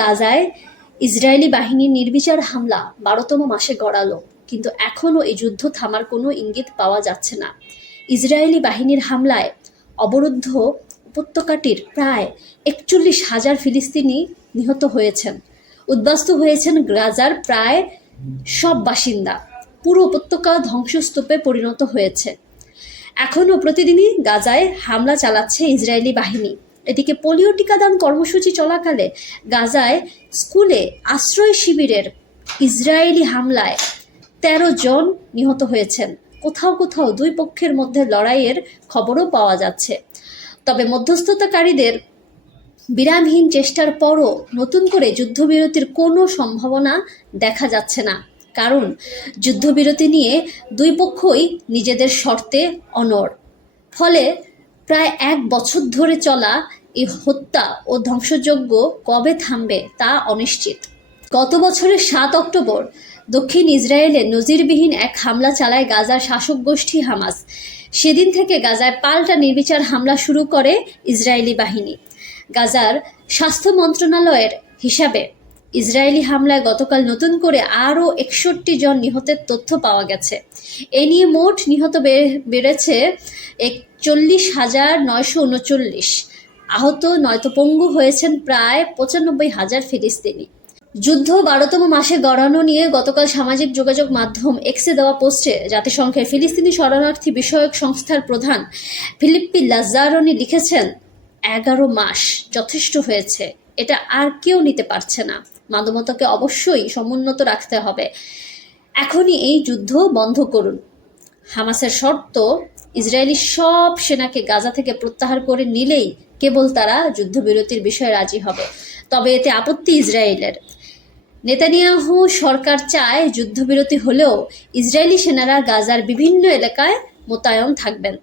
গাজায় ইসরায়েলি বাহিনীর নির্বিচার হামলা বারোতম মাসে গড়ালো, কিন্তু এখনও এই যুদ্ধ থামার কোনো ইঙ্গিত পাওয়া যাচ্ছে না। ইসরায়েলি বাহিনীর হামলায় অবরুদ্ধ উপত্যকাটির প্রায় একচল্লিশ হাজার ফিলিস্তিনি নিহত হয়েছেন। উদ্বাস্তু হয়েছেন গাজার প্রায় সব বাসিন্দা। পুরো উপত্যকা ধ্বংসস্তূপে পরিণত হয়েছে। এখনও প্রতিদিনই গাজায় হামলা চালাচ্ছে ইসরায়েলি বাহিনী। এদিকে পোলিও টিকাদান কর্মসূচি চলাকালে গাজায় স্কুলে আশ্রয় শিবিরের ইসরায়েলি হামলায় তেরো জন নিহত হয়েছেন। কোথাও কোথাও দুই পক্ষের মধ্যে লড়াইয়ের খবরও পাওয়া যাচ্ছে। তবে মধ্যস্থতাকারীদের বিরামহীন চেষ্টার পরও নতুন করে যুদ্ধবিরতির কোনো সম্ভাবনা দেখা যাচ্ছে না। কারণ যুদ্ধবিরতি নিয়ে দুই পক্ষই নিজেদের শর্তে অনড়। ফলে প্রায় এক বছর ধরে চলা এই হত্যা ও ধ্বংসযজ্ঞ কবে থামবে তা অনিশ্চিত। গত বছরের সাত অক্টোবর দক্ষিণ ইসরায়েলে নজিরবিহীন এক হামলা চালায় গাজার শাসক গোষ্ঠী হামাস। সেদিন থেকে গাজায় পাল্টা নির্বিচার হামলা শুরু করে ইসরায়েলি বাহিনী। গাজার স্বাস্থ্য মন্ত্রণালয়ের হিসাবে ইসরায়েলি হামলায় গতকাল নতুন করে আরও একষট্টি জন নিহতের তথ্য পাওয়া গেছে। এ নিয়ে মোট নিহত বেড়েছে একচল্লিশ হাজার নয়শো উনচল্লিশ। আহত নয়তো পঙ্গু হয়েছেন প্রায় পঁচানব্বই হাজার ফিলিস্তিনি। যুদ্ধ বারোতম মাসে গড়ানো নিয়ে গতকাল সামাজিক যোগাযোগ মাধ্যম এক্সে দেওয়া পোস্টে জাতিসংঘের ফিলিস্তিনি শরণার্থী বিষয়ক সংস্থার প্রধান ফিলিপ্পি লাজারনি লিখেছেন, এগারো মাস যথেষ্ট হয়েছে। এটা আর কেউ নিতে পারছে না। মানবতাকে অবশ্যই সমুন্নত রাখতে হবে। এখনই এই যুদ্ধ বন্ধ করুন। হামাসের শর্ত, ইসরায়েলি সব সেনাকে গাজা থেকে প্রত্যাহার করে নিলেই কেবল তারা যুদ্ধবিরতির বিষয়ে রাজি হবে। তবে এতে আপত্তি ইসরায়েলের। নেতানিয়াহু সরকার চায় যুদ্ধবিরতি হলেও ইসরায়েলি সেনারা গাজার বিভিন্ন এলাকায় মোতায়েন থাকবেন।